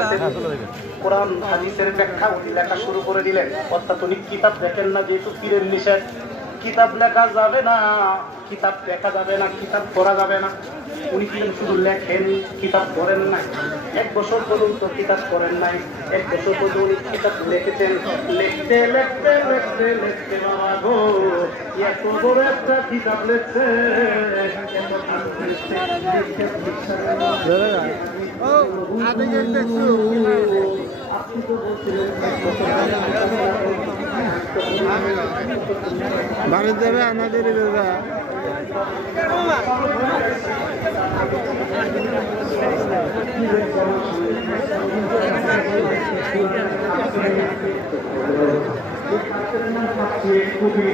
চলতেছে। কোরআন হাদিসের ব্যাখ্যা উনি লেখা শুরু করে দিলেন। অত্যাধুনিক কিতাব দেখেন না, যেহেতু পীরের নিষেধ, কিতাব লেখা যাবে না, কিতাব দেখা যাবে না, কিতাব পড়া যাবে না। উনি কিন্তু শুধু লেখেন, কিতাব পড়েন নাই। 1 বছর পর্যন্ত কিতাব পড়েন নাই, 1 বছর পর্যন্ত উনি কিতাব লিখেছেন। লিখতে লিখতে লিখতে লিখতে বাবা গো, এত বড় একটা কিতাব লিখছে। বাড়ি যাবে আমাদের খুবই